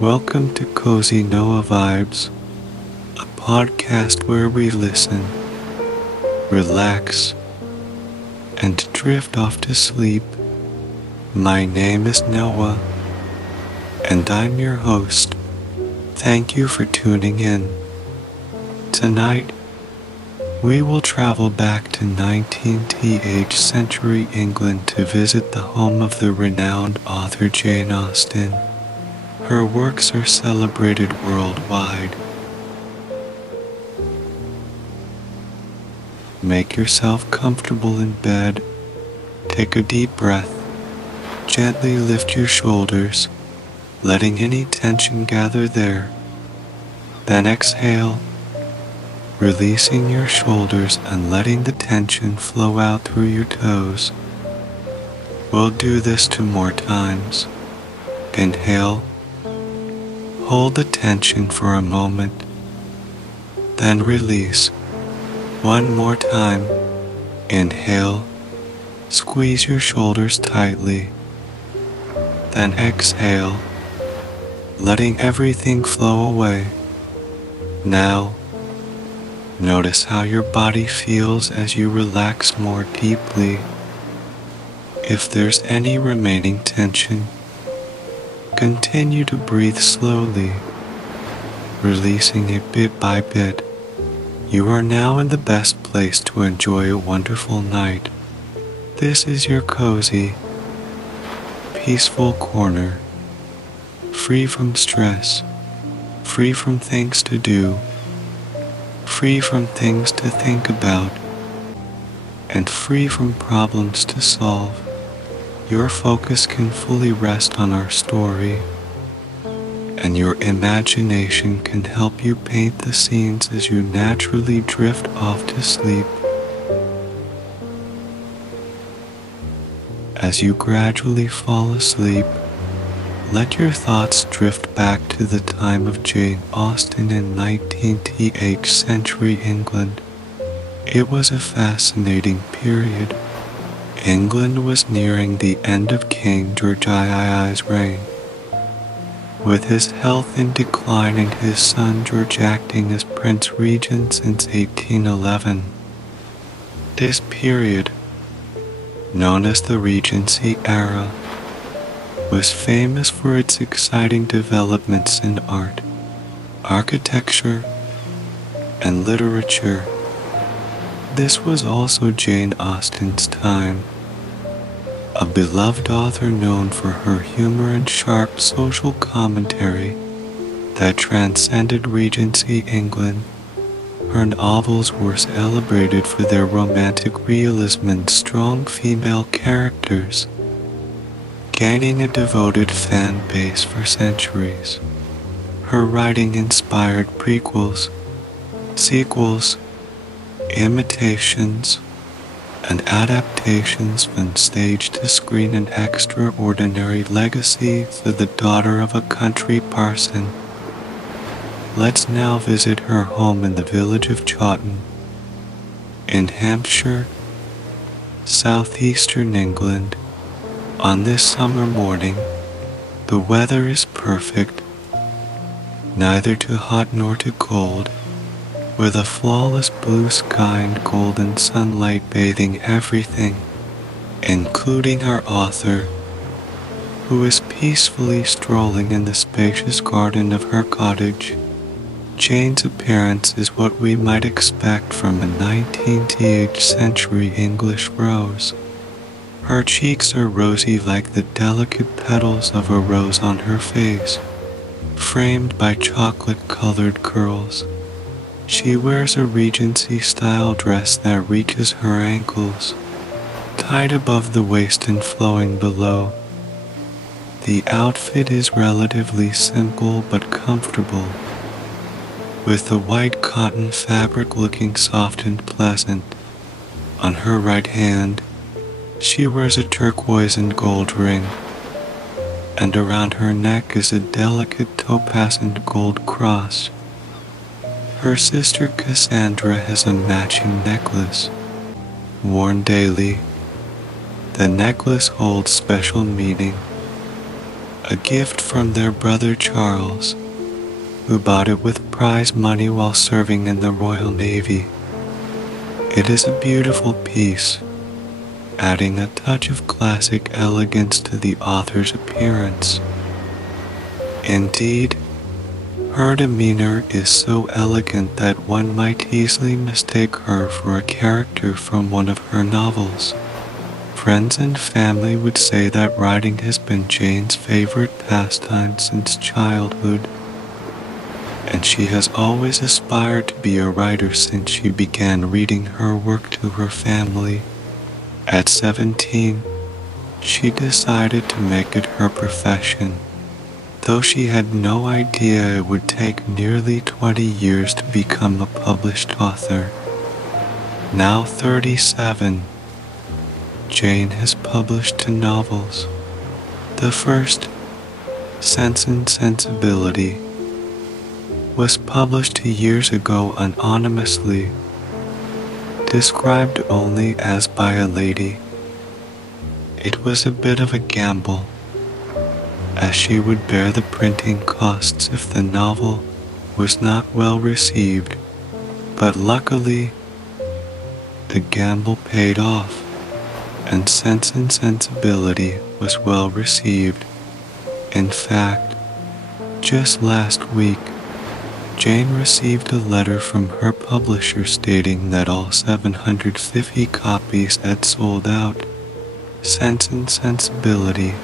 Welcome to Cozy Noah Vibes, a podcast where we listen, relax, and drift off to sleep. My name is Noah, and I'm your host. Thank you for tuning in. Tonight, we will travel back to 19th century England to visit the home of the renowned author Jane Austen. Her works are celebrated worldwide. Make yourself comfortable in bed. Take a deep breath. Gently lift your shoulders, letting any tension gather there. Then exhale, releasing your shoulders and letting the tension flow out through your toes. We'll do this 2 more times. Inhale. Hold the tension for a moment, then release. 1 more time. Inhale, squeeze your shoulders tightly, then exhale, letting everything flow away. Now, notice how your body feels as you relax more deeply. If there's any remaining tension, continue to breathe slowly, releasing it bit by bit. You are now in the best place to enjoy a wonderful night. This is your cozy, peaceful corner, free from stress, free from things to do, free from things to think about, and free from problems to solve. Your focus can fully rest on our story, and your imagination can help you paint the scenes as you naturally drift off to sleep. As you gradually fall asleep, let your thoughts drift back to the time of Jane Austen in 19th century England. It was a fascinating period. England was nearing the end of King George II's reign, with his health in decline and his son George acting as Prince Regent since 1811. This period, known as the Regency era, was famous for its exciting developments in art, architecture, and literature. This was also Jane Austen's time, a beloved author known for her humor and sharp social commentary that transcended Regency England. Her novels were celebrated for their romantic realism and strong female characters, gaining a devoted fan base for centuries. Her writing inspired prequels, sequels, imitations, and adaptations from stage to screen, an extraordinary legacy for the daughter of a country parson. Let's now visit her home in the village of Chawton, in Hampshire, southeastern England. On this summer morning, the weather is perfect, neither too hot nor too cold, with a flawless blue sky and golden sunlight bathing everything, including our author, who is peacefully strolling in the spacious garden of her cottage. Jane's appearance is what we might expect from a 19th century English rose. Her cheeks are rosy like the delicate petals of a rose on her face, framed by chocolate-colored curls. She wears a Regency-style dress that reaches her ankles, tied above the waist and flowing below. The outfit is relatively simple but comfortable, with the white cotton fabric looking soft and pleasant. On her right hand, she wears a turquoise and gold ring, and around her neck is a delicate topaz and gold cross. Her sister Cassandra has a matching necklace, worn daily. The necklace holds special meaning, a gift from their brother Charles, who bought it with prize money while serving in the Royal Navy. It is a beautiful piece, adding a touch of classic elegance to the author's appearance. Indeed, her demeanor is so elegant that one might easily mistake her for a character from one of her novels. Friends and family would say that writing has been Jane's favorite pastime since childhood, and she has always aspired to be a writer since she began reading her work to her family. At 17, she decided to make it her profession, though she had no idea it would take nearly 20 years to become a published author. Now 37, Jane has published 2 novels. The first, Sense and Sensibility, was published 2 years ago anonymously, described only as by a lady. It was a bit of a gamble, as she would bear the printing costs if the novel was not well received, but luckily the gamble paid off, and Sense and Sensibility was well received. In fact, just last week, Jane received a letter from her publisher stating that all 750 copies had sold out. Sense and Sensibility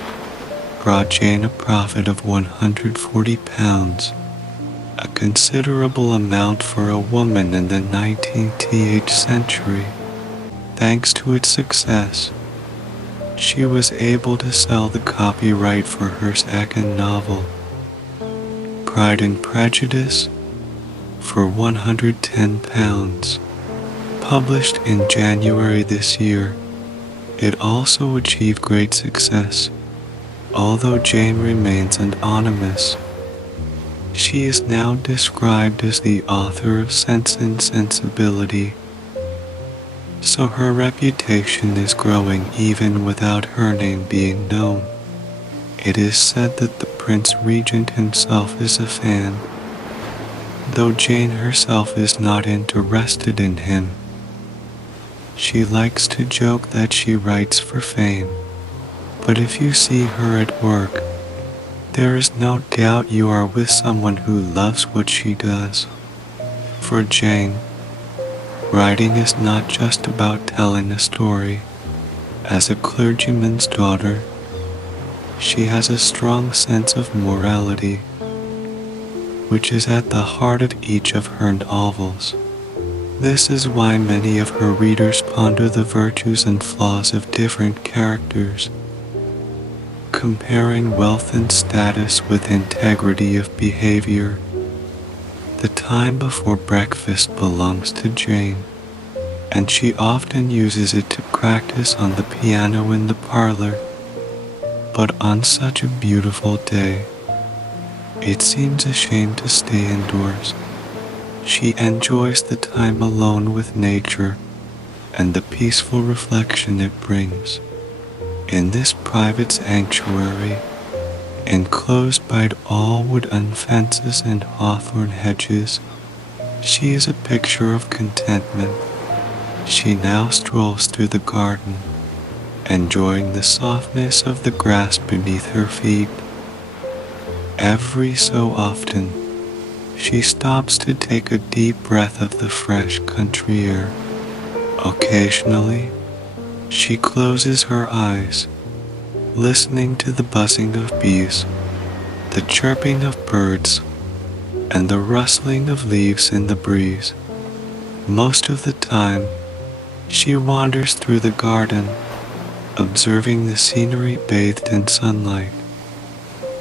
brought Jane a profit of £140, a considerable amount for a woman in the 19th century. Thanks to its success, she was able to sell the copyright for her second novel, Pride and Prejudice, for £110. Published in January this year, it also achieved great success, although Jane remains anonymous. She is now described as the author of Sense and Sensibility, so her reputation is growing even without her name being known. It is said that the Prince Regent himself is a fan, though Jane herself is not interested in him. She likes to joke that she writes for fame, but if you see her at work, there is no doubt you are with someone who loves what she does. For Jane, writing is not just about telling a story. As a clergyman's daughter, she has a strong sense of morality, which is at the heart of each of her novels. This is why many of her readers ponder the virtues and flaws of different characters, comparing wealth and status with integrity of behavior. The time before breakfast belongs to Jane, and she often uses it to practice on the piano in the parlor. But on such a beautiful day, it seems a shame to stay indoors. She enjoys the time alone with nature and the peaceful reflection it brings. In this private sanctuary, enclosed by all wooden fences and hawthorn hedges, she is a picture of contentment. She now strolls through the garden, enjoying the softness of the grass beneath her feet. Every so often, she stops to take a deep breath of the fresh country air. Occasionally, she closes her eyes, listening to the buzzing of bees, the chirping of birds, and the rustling of leaves in the breeze. Most of the time, she wanders through the garden, observing the scenery bathed in sunlight.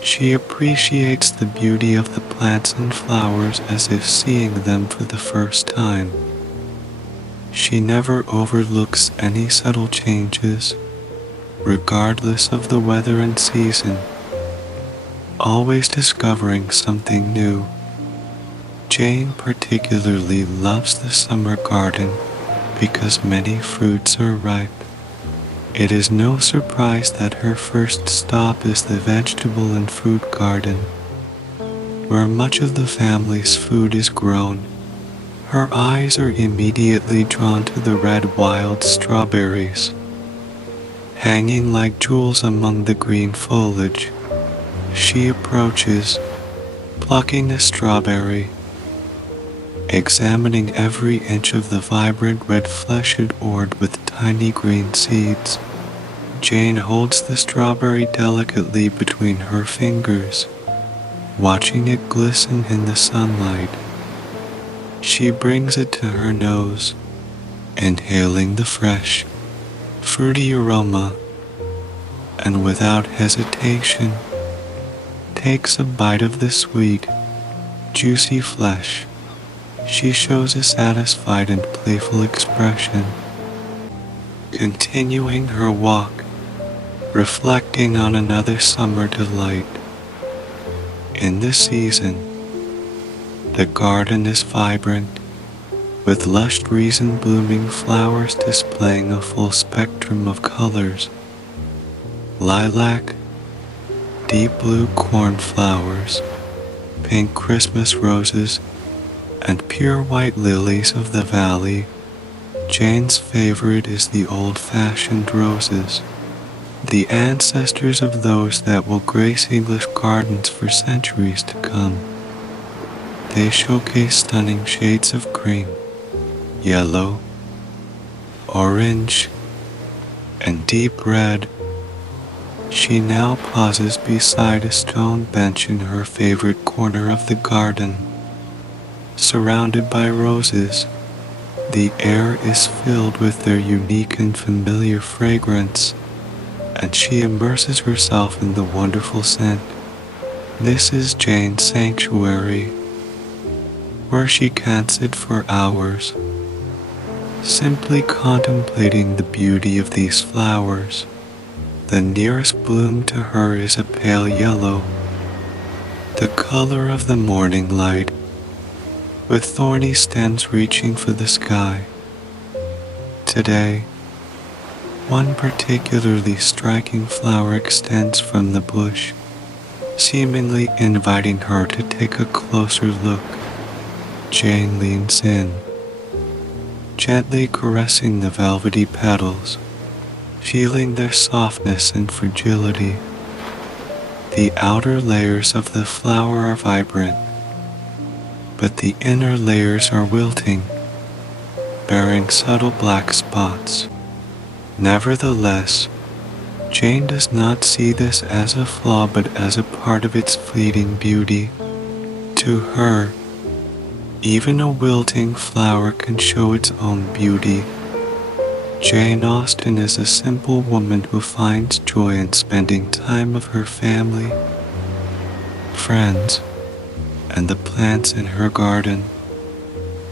She appreciates the beauty of the plants and flowers as if seeing them for the first time. She never overlooks any subtle changes, regardless of the weather and season, always discovering something new. Jane particularly loves the summer garden because many fruits are ripe. It is no surprise that her first stop is the vegetable and fruit garden, where much of the family's food is grown. Her eyes are immediately drawn to the red wild strawberries, hanging like jewels among the green foliage. She approaches, plucking a strawberry, examining every inch of the vibrant red fleshed orb with tiny green seeds. Jane holds the strawberry delicately between her fingers, watching it glisten in the sunlight. She brings it to her nose, inhaling the fresh, fruity aroma, and without hesitation, takes a bite of the sweet, juicy flesh. She shows a satisfied and playful expression, continuing her walk, reflecting on another summer delight. In this season, the garden is vibrant, with lush trees and blooming flowers displaying a full spectrum of colors. Lilac, deep blue cornflowers, pink Christmas roses, and pure white lilies of the valley. Jane's favorite is the old-fashioned roses, the ancestors of those that will grace English gardens for centuries to come. They showcase stunning shades of cream, yellow, orange, and deep red. She now pauses beside a stone bench in her favorite corner of the garden. Surrounded by roses, the air is filled with their unique and familiar fragrance, and she immerses herself in the wonderful scent. This is Jane's sanctuary, where she can sit for hours, simply contemplating the beauty of these flowers. The nearest bloom to her is a pale yellow, the color of the morning light, with thorny stems reaching for the sky. Today, one particularly striking flower extends from the bush, seemingly inviting her to take a closer look. Jane leans in, gently caressing the velvety petals, feeling their softness and fragility. The outer layers of the flower are vibrant, but the inner layers are wilting, bearing subtle black spots. Nevertheless, Jane does not see this as a flaw but as a part of its fleeting beauty. To her, even a wilting flower can show its own beauty. Jane Austen is a simple woman who finds joy in spending time with her family, friends, and the plants in her garden.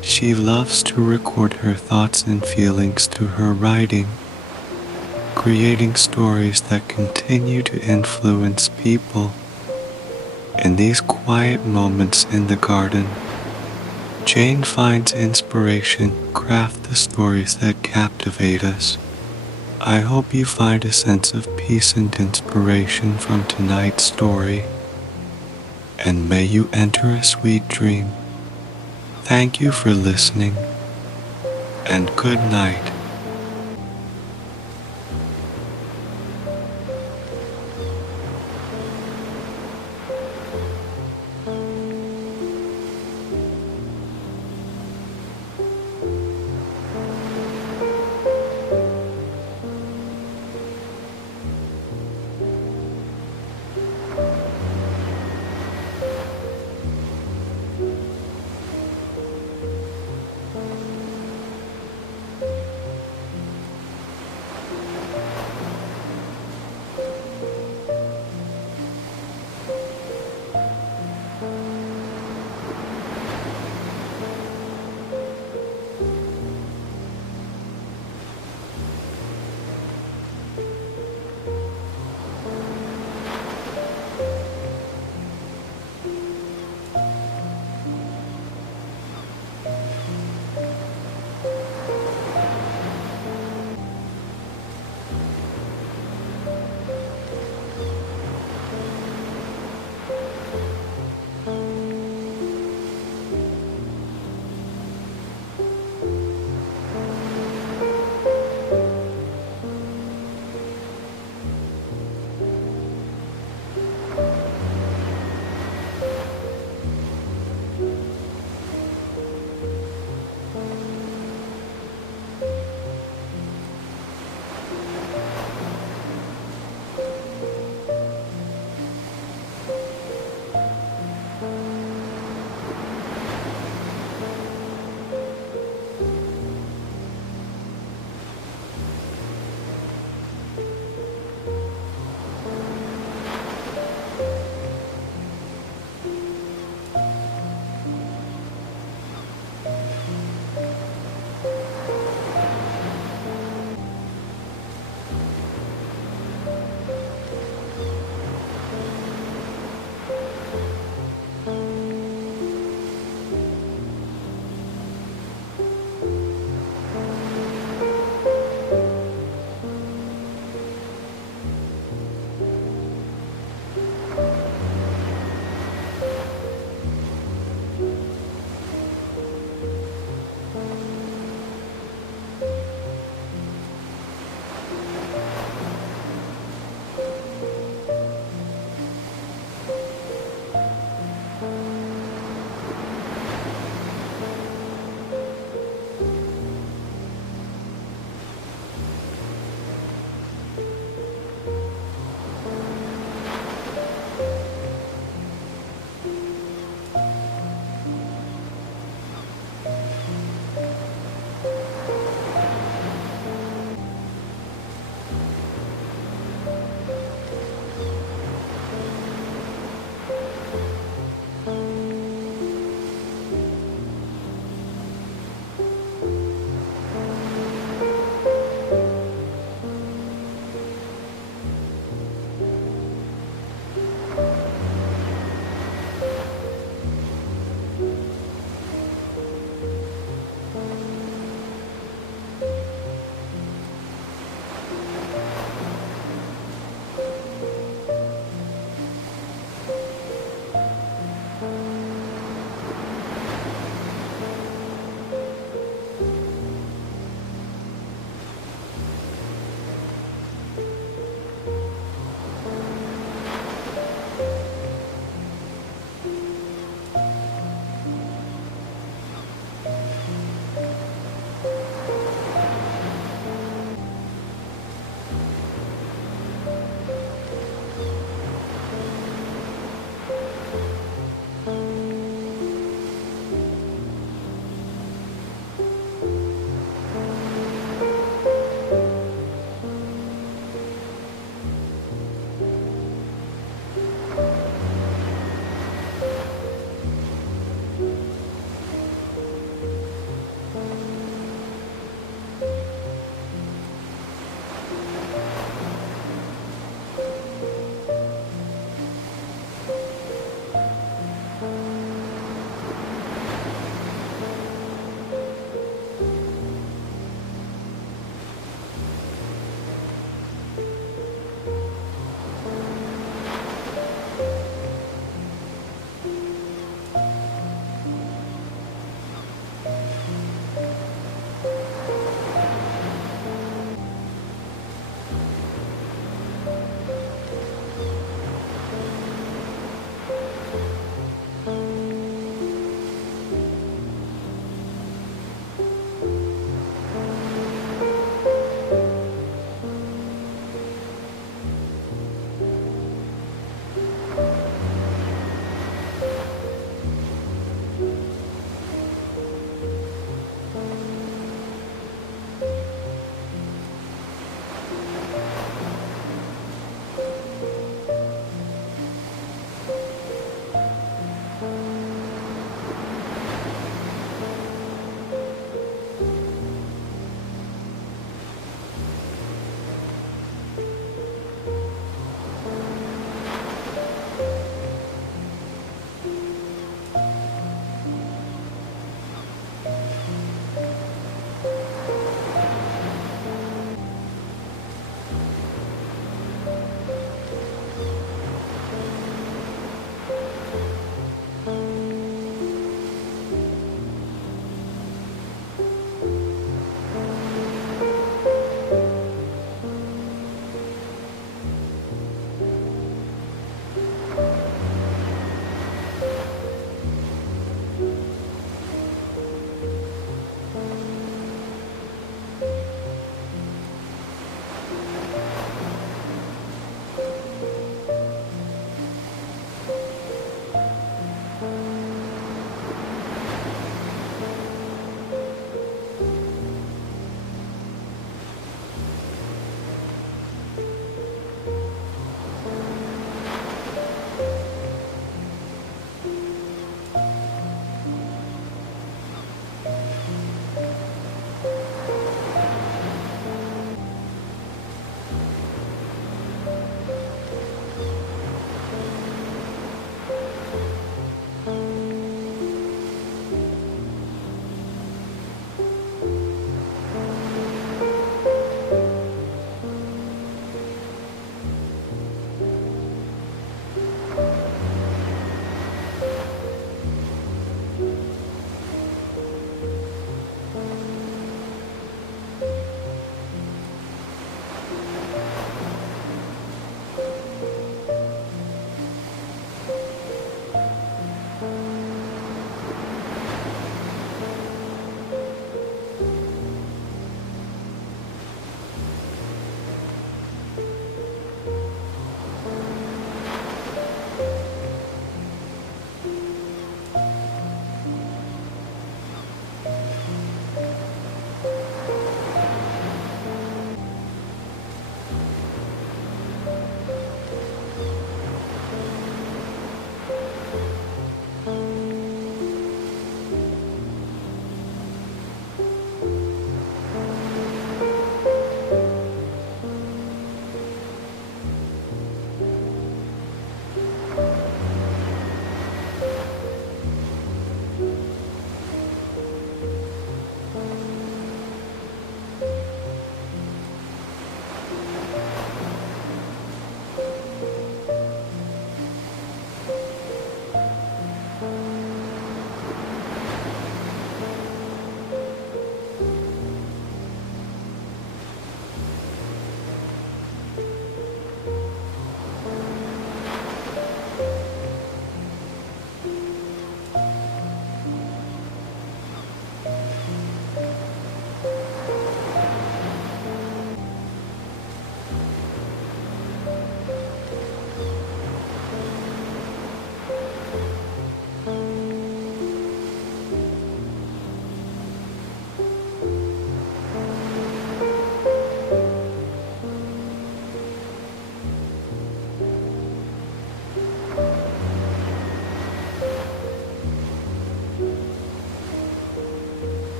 She loves to record her thoughts and feelings through her writing, creating stories that continue to influence people. In these quiet moments in the garden, Jane finds inspiration to craft the stories that captivate us. I hope you find a sense of peace and inspiration from tonight's story, and may you enter a sweet dream. Thank you for listening, and good night.